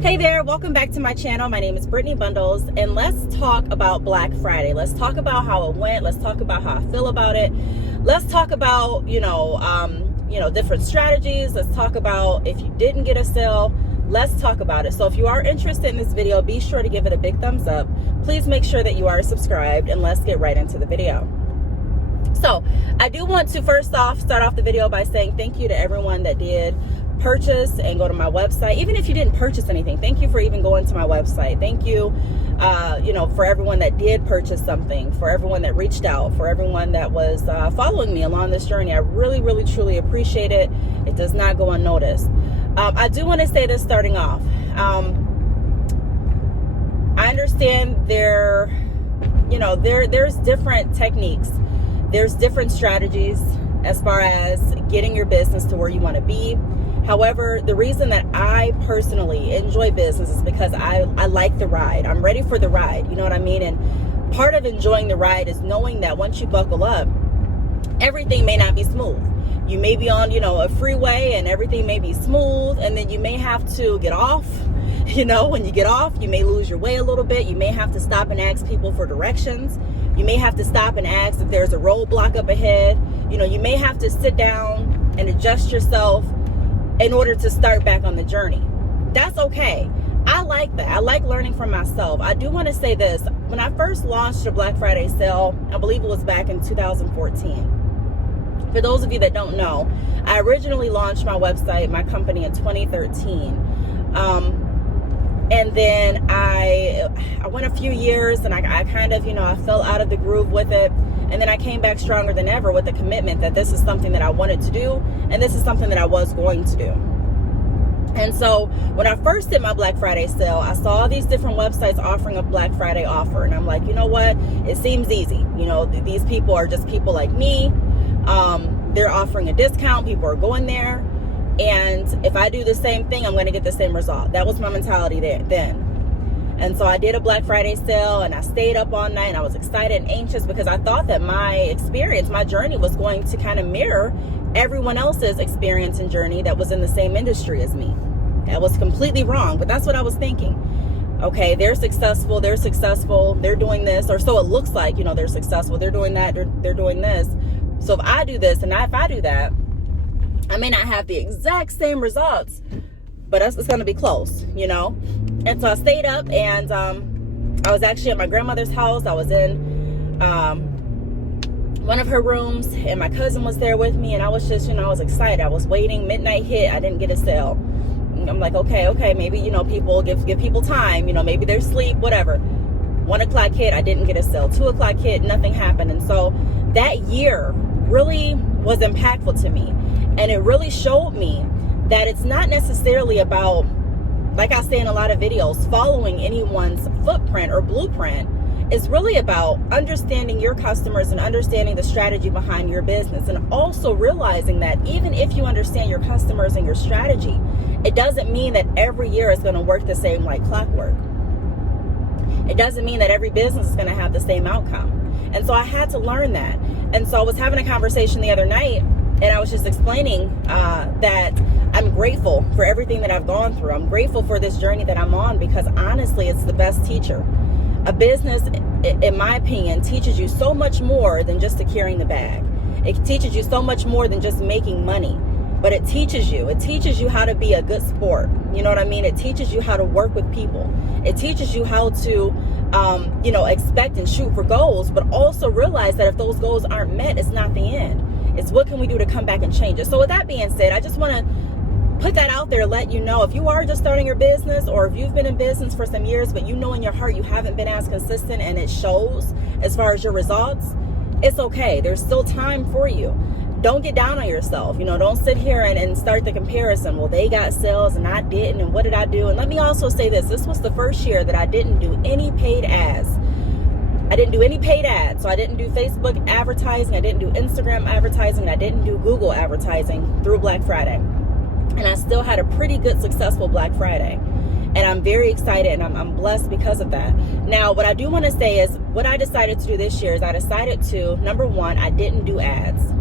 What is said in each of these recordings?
Hey there, welcome back to my channel. My name is Brittany Bundles, and let's talk about Black Friday. Let's talk about how it went. Let's talk about how I feel about it. Let's talk about, different strategies. Let's talk about if you didn't get a sale. Let's talk about it. So if you are interested in this video, be sure to give it a big thumbs up. Please make sure that you are subscribed, and let's get right into the video. So I do want to first off start off the video by saying thank you to everyone that did purchase and go to my website. Even if you didn't purchase anything, thank you for even going to my website. Thank you, for everyone that did purchase something, for everyone that reached out, for everyone that was following me along this journey. I really, really, truly appreciate it. It does not go unnoticed. I do want to say this starting off. I understand there's different techniques. There's different strategies as far as getting your business to where you want to be. However, the reason that I personally enjoy business is because I like the ride. I'm ready for the ride. You know what I mean? And part of enjoying the ride is knowing that once you buckle up, everything may not be smooth. You may be on, a freeway and everything may be smooth, and then you may have to get off. When you get off, you may lose your way a little bit. You may have to stop and ask people for directions. You may have to stop and ask if there's a roadblock up ahead. You may have to sit down and adjust yourself in order to start back on the journey. That's okay. I like that. I like learning from myself. I do want to say this. When I first launched the Black Friday sale, I believe it was back in 2014. For those of you that don't know, I originally launched my website, my company, in 2013. And then I went a few years and I kind of, I fell out of the groove with it. And then I came back stronger than ever with the commitment that this is something that I wanted to do. And this is something that I was going to do. And so when I first did my Black Friday sale, I saw these different websites offering a Black Friday offer. And I'm like, you know what? It seems easy. These people are just people like me. They're offering a discount. People are going there. And if I do the same thing, I'm going to get the same result. That was my mentality then. And so I did a Black Friday sale and I stayed up all night and I was excited and anxious because I thought that my experience, my journey was going to kind of mirror everyone else's experience and journey that was in the same industry as me. That was completely wrong, but that's what I was thinking. Okay, they're successful, they're doing this, or so it looks like, they're successful, they're doing that, they're doing this. So if I do this and if I do that, I may not have the exact same results, but it's going to be close, And so I stayed up and I was actually at my grandmother's house. I was in one of her rooms and my cousin was there with me, and I was just, I was excited. I was waiting. Midnight hit. I didn't get a sale. I'm like, okay, maybe, people give people time, maybe they're asleep, whatever. 1 o'clock hit. I didn't get a sale. 2 o'clock hit. Nothing happened. And so that year really was impactful to me. And it really showed me that it's not necessarily about, like I say in a lot of videos, following anyone's footprint or blueprint. It's really about understanding your customers and understanding the strategy behind your business, and also realizing that even if you understand your customers and your strategy, it doesn't mean that every year is going to work the same like clockwork. It doesn't mean that every business is going to have the same outcome. And so I had to learn that. And so I was having a conversation the other night, and I was just explaining that I'm grateful for everything that I've gone through. I'm grateful for this journey that I'm on because honestly, it's the best teacher. A business, in my opinion, teaches you so much more than just securing the bag. It teaches you so much more than just making money. But it teaches you how to be a good sport. You know what I mean? It teaches you how to work with people. It teaches you how to, expect and shoot for goals, but also realize that if those goals aren't met, it's not the end. It's what can we do to come back and change it. So with that being said, I just want to put that out there, let you know if you are just starting your business, or if you've been in business for some years, but in your heart you haven't been as consistent and it shows as far as your results, it's okay. There's still time for you. Don't get down on yourself. Don't sit here and start the comparison. Well, they got sales and I didn't, and what did I do? And let me also say this. This was the first year that I didn't do any paid ads. So I didn't do Facebook advertising. I didn't do Instagram advertising. I didn't do Google advertising through Black Friday. And I still had a pretty good, successful Black Friday. And I'm very excited and I'm blessed because of that. Now, what I do want to say is what I decided to do this year is I decided to, number one, I didn't do ads.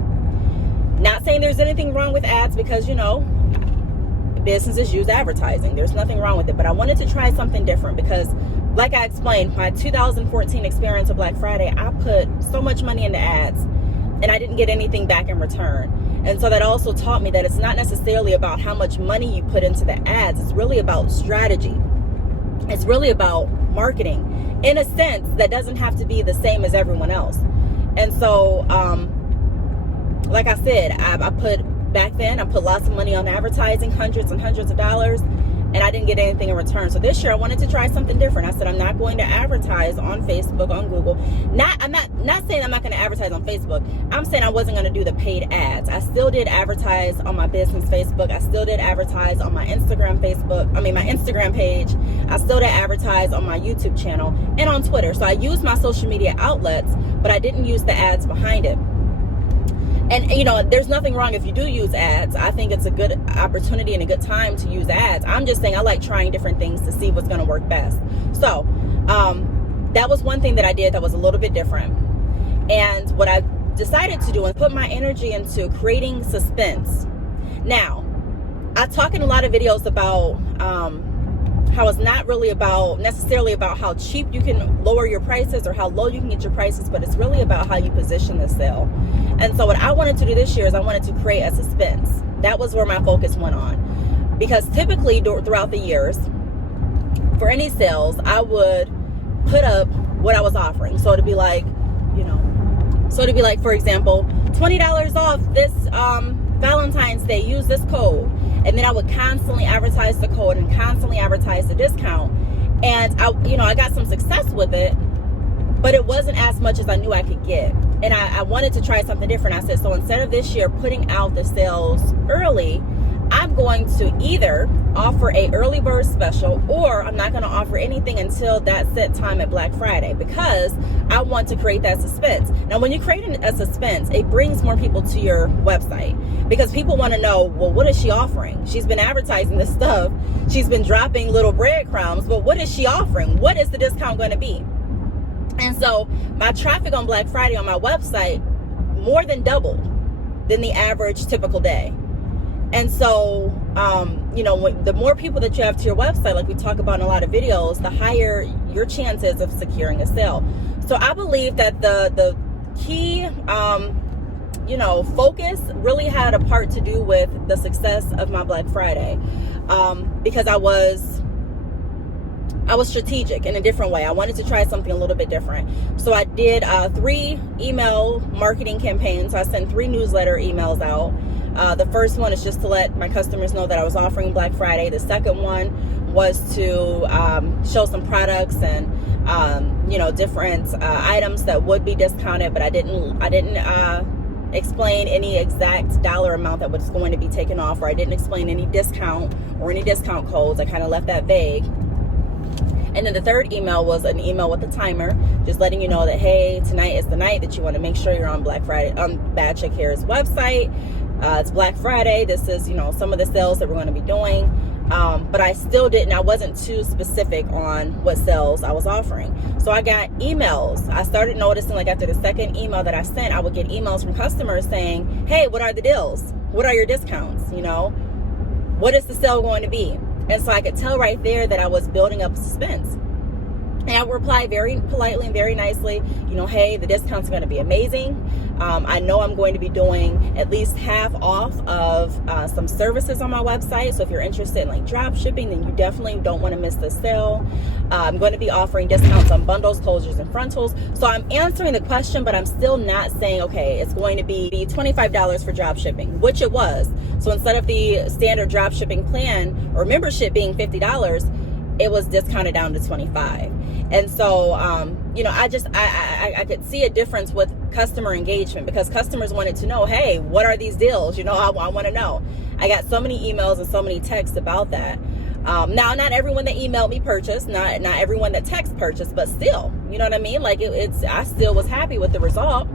Not saying there's anything wrong with ads because, businesses use advertising. There's nothing wrong with it, but I wanted to try something different because, like I explained, my 2014 experience of Black Friday, I put so much money into ads and I didn't get anything back in return. And so that also taught me that it's not necessarily about how much money you put into the ads. It's really about strategy. It's really about marketing in a sense that doesn't have to be the same as everyone else. And so, like I said, I put lots of money on advertising, hundreds and hundreds of dollars, and I didn't get anything in return. So this year I wanted to try something different. I said, I'm not going to advertise on Facebook, on Google. I'm not saying I'm not going to advertise on Facebook. I'm saying I wasn't going to do the paid ads. I still did advertise on my business Facebook. I still did advertise on my Instagram page. I still did advertise on my YouTube channel and on Twitter. So I used my social media outlets, but I didn't use the ads behind it. And, you know, there's nothing wrong if you do use ads. I think it's a good opportunity and a good time to use ads. I'm just saying I like trying different things to see what's going to work best. So that was one thing that I did that was a little bit different. And what I decided to do is put my energy into creating suspense. Now, I talk in a lot of videos about how it's not really necessarily about how cheap you can lower your prices or how low you can get your prices, but it's really about how you position the sale. And so what I wanted to do this year is I wanted to create a suspense. That was where my focus went on. Because typically throughout the years, for any sales, I would put up what I was offering. So it'd be like, for example, $20 off this Valentine's Day, use this code. And then I would constantly advertise the code and constantly advertise the discount. And I got some success with it, but it wasn't as much as I knew I could get. And I wanted to try something different. I said, so instead of this year putting out the sales early, I'm going to either offer a early bird special, or I'm not going to offer anything until that set time at Black Friday, because I want to create that suspense. Now, when you create a suspense, it brings more people to your website, because people want to know, well, what is she offering? She's been advertising this stuff. She's been dropping little breadcrumbs, but what is she offering? What is the discount going to be? And so my traffic on Black Friday on my website more than doubled than the average typical day. And so, the more people that you have to your website, like we talk about in a lot of videos, the higher your chances of securing a sale. So I believe that the key, focus really had a part to do with the success of my Black Friday, because I was strategic in a different way. I wanted to try something a little bit different. So I did 3 email marketing campaigns. So I sent 3 newsletter emails out. The first one is just to let my customers know that I was offering Black Friday. The second one was to show some products and different items that would be discounted, but I didn't explain any exact dollar amount that was going to be taken off, or I didn't explain any discount or any discount codes. I kind of left that vague. And then the third email was an email with a timer, just letting you know that, hey, tonight is the night that you want to make sure you're on Black Friday on Bad Chick Hair's website. It's Black Friday. This is, some of the sales that we're going to be doing. But I wasn't too specific on what sales I was offering. So I got emails. I started noticing, like after the second email that I sent, I would get emails from customers saying, hey, what are the deals? What are your discounts? What is the sale going to be? And so I could tell right there that I was building up suspense. And I would reply very politely and very nicely, hey, the discount's going to be amazing. I know I'm going to be doing at least half off of some services on my website. So if you're interested in like drop shipping, then you definitely don't want to miss the sale. I'm going to be offering discounts on bundles, closures, and frontals. So I'm answering the question, but I'm still not saying, okay, it's going to be $25 for drop shipping, which it was. So instead of the standard drop shipping plan or membership being $50, it was discounted down to $25. And so, I could see a difference with customer engagement, because customers wanted to know, hey, what are these deals? I want to know. I got so many emails and so many texts about that. Now, not everyone that emailed me purchased, not everyone that text purchased, but still, you know what I mean? Like I still was happy with the result,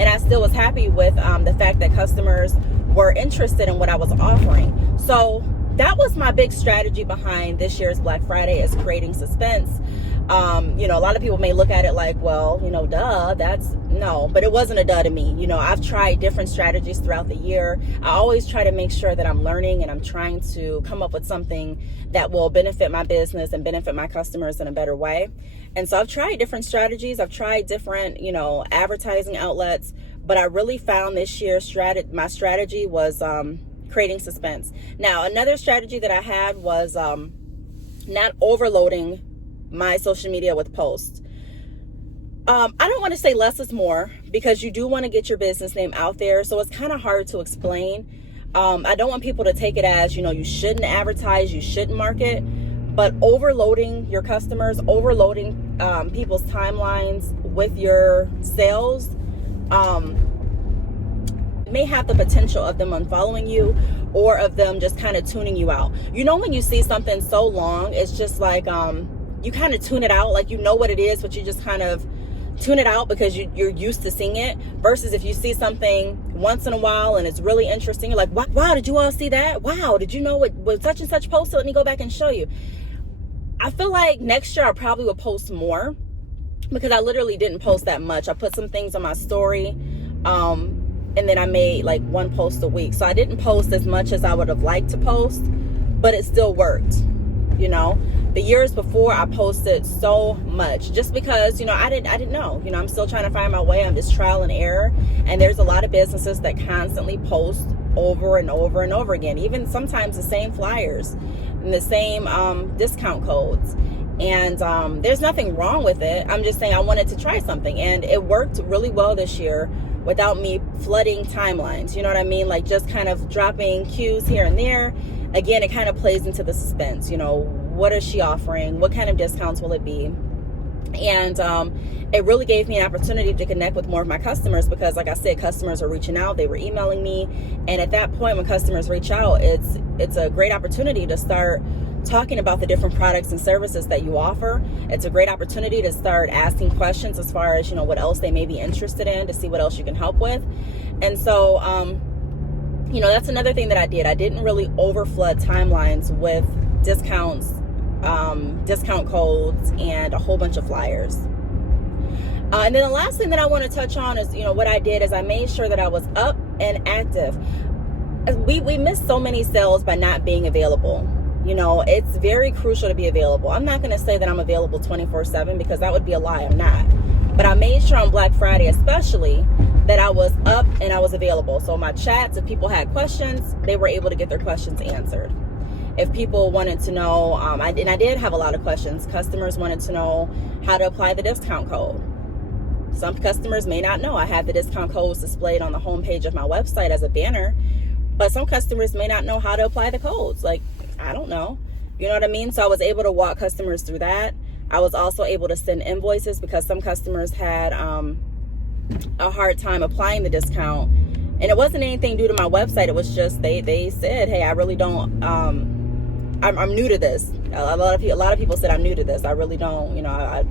and I still was happy with the fact that customers were interested in what I was offering. So that was my big strategy behind this year's Black Friday, is creating suspense. You know, a lot of people may look at it like, well, you know, duh, no, but it wasn't a duh to me. You know, I've tried different strategies throughout the year. I always try to make sure that I'm learning and I'm trying to come up with something that will benefit my business and benefit my customers in a better way. And so I've tried different strategies. I've tried different, you know, advertising outlets, but I really found this year my strategy was creating suspense. Now, another strategy that I had was not overloading my social media with posts. I don't want to say less is more, because you do want to get your business name out there. So it's kind of hard to explain. I don't want people to take it as, you know, you shouldn't advertise, you shouldn't market, but overloading your customers, overloading people's timelines with your sales may have the potential of them unfollowing you, or of them just kind of tuning you out. You know, when you see something so long, it's just like you kind of tune it out, like you know what it is, but you just kind of tune it out because you're used to seeing it. Versus if you see something once in a while and it's really interesting, you're like, wow, did you all see that? Wow, did you know what such and such posted? Let me go back and show you. I feel like next year I probably will post more, because I literally didn't post that much. I put some things on my story, and then I made like one post a week. So I didn't post as much as I would have liked to post, but it still worked. You know, the years before I posted so much just because, you know, I didn't know, you know, I'm still trying to find my way. I'm just trial and error. And there's a lot of businesses that constantly post over and over and over again, even sometimes the same flyers and the same discount codes. And there's nothing wrong with it. I'm just saying I wanted to try something, and it worked really well this year without me flooding timelines. You know what I mean? Like just kind of dropping cues here and there. Again, it kind of plays into the suspense. You know, what is she offering? What kind of discounts will it be? And it really gave me an opportunity to connect with more of my customers, because like I said, customers are reaching out, they were emailing me. And at that point, when customers reach out, it's a great opportunity to start talking about the different products and services that you offer. It's a great opportunity to start asking questions as far as, you know, what else they may be interested in, to see what else you can help with. And so, you know, that's another thing that I did. I didn't really overflood timelines with discounts, discount codes, and a whole bunch of flyers. And then the last thing that I want to touch on is, you know, what I did is I made sure that I was up and active. We missed so many sales by not being available. You know, it's very crucial to be available. I'm not going to say that I'm available 24/7, because that would be a lie. I'm not. But I made sure on Black Friday especially that I was up and I was available. So my chats, if people had questions, they were able to get their questions answered. If people wanted to know, I did have a lot of questions. Customers wanted to know how to apply the discount code. Some customers may not know I had the discount codes displayed on the homepage of my website as a banner, but some customers may not know how to apply the codes. Like, I don't know. You know what I mean? So I was able to walk customers through that. I was also able to send invoices, because some customers had a hard time applying the discount. And it wasn't anything due to my website. It was just they said, hey, I really don't, I'm new to this. A lot of people said I'm new to this. I really don't, you know,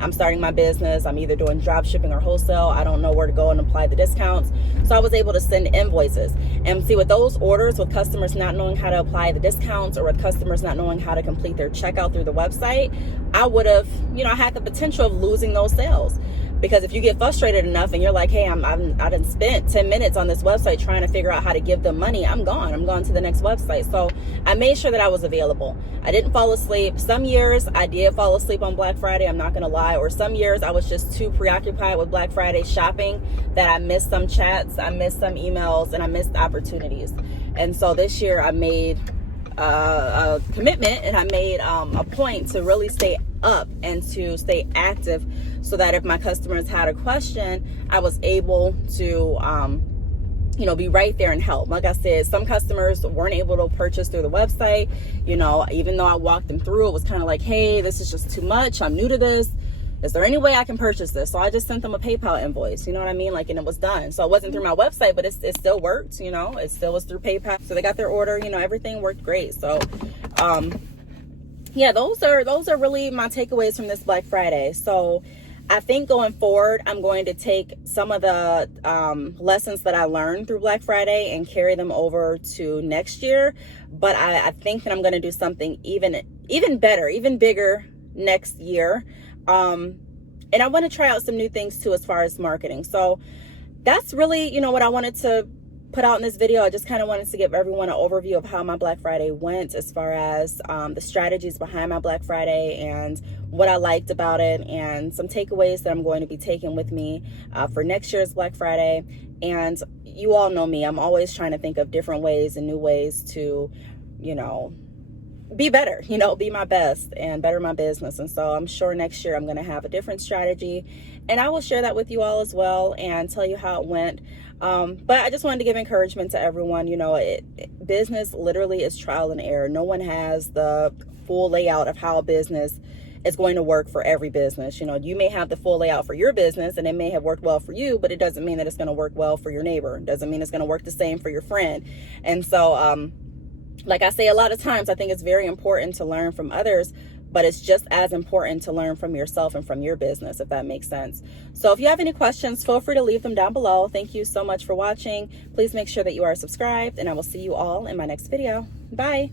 I'm starting my business. I'm either doing drop shipping or wholesale. I don't know where to go and apply the discounts. So I was able to send invoices. And see, with those orders, with customers not knowing how to apply the discounts, or with customers not knowing how to complete their checkout through the website, I would have, you know, I had the potential of losing those sales. Because if you get frustrated enough and you're like, hey, I done spent 10 minutes on this website trying to figure out how to give them money, I'm gone to the next website. So I made sure that I was available. I didn't fall asleep. Some years I did fall asleep on Black Friday, I'm not going to lie. Or some years I was just too preoccupied with Black Friday shopping that I missed some chats, I missed some emails, and I missed opportunities. And so this year I made a commitment, and I made a point to really stay up and to stay active, so that if my customers had a question, I was able to you know, be right there and help. Like I said, some customers weren't able to purchase through the website. You know, even though I walked them through, it was kind of like, hey, this is just too much, I'm new to this, is there any way I can purchase this? So I just sent them a PayPal invoice, you know what I mean? Like, and it was done. So it wasn't through my website, but it still worked, you know, it still was through PayPal. So they got their order, you know, everything worked great. So, yeah, those are really my takeaways from this Black Friday. So I think going forward, I'm going to take some of the lessons that I learned through Black Friday and carry them over to next year. But I think that I'm going to do something even better, even bigger next year. And I want to try out some new things too, as far as marketing. So that's really, you know, what I wanted to put out in this video. I just kind of wanted to give everyone an overview of how my Black Friday went, as far as the strategies behind my Black Friday and what I liked about it, and some takeaways that I'm going to be taking with me for next year's Black Friday. And you all know me, I'm always trying to think of different ways and new ways to, you know, be better, you know, be my best and better my business. And so I'm sure next year I'm going to have a different strategy, and I will share that with you all as well and tell you how it went. But I just wanted to give encouragement to everyone. You know, business literally is trial and error. No one has the full layout of how a business is going to work for every business. You know, you may have the full layout for your business and it may have worked well for you, but it doesn't mean that it's going to work well for your neighbor. It doesn't mean it's going to work the same for your friend. And so, like I say a lot of times, I think it's very important to learn from others, but it's just as important to learn from yourself and from your business, if that makes sense. So if you have any questions, feel free to leave them down below. Thank you so much for watching. Please make sure that you are subscribed, and I will see you all in my next video. Bye.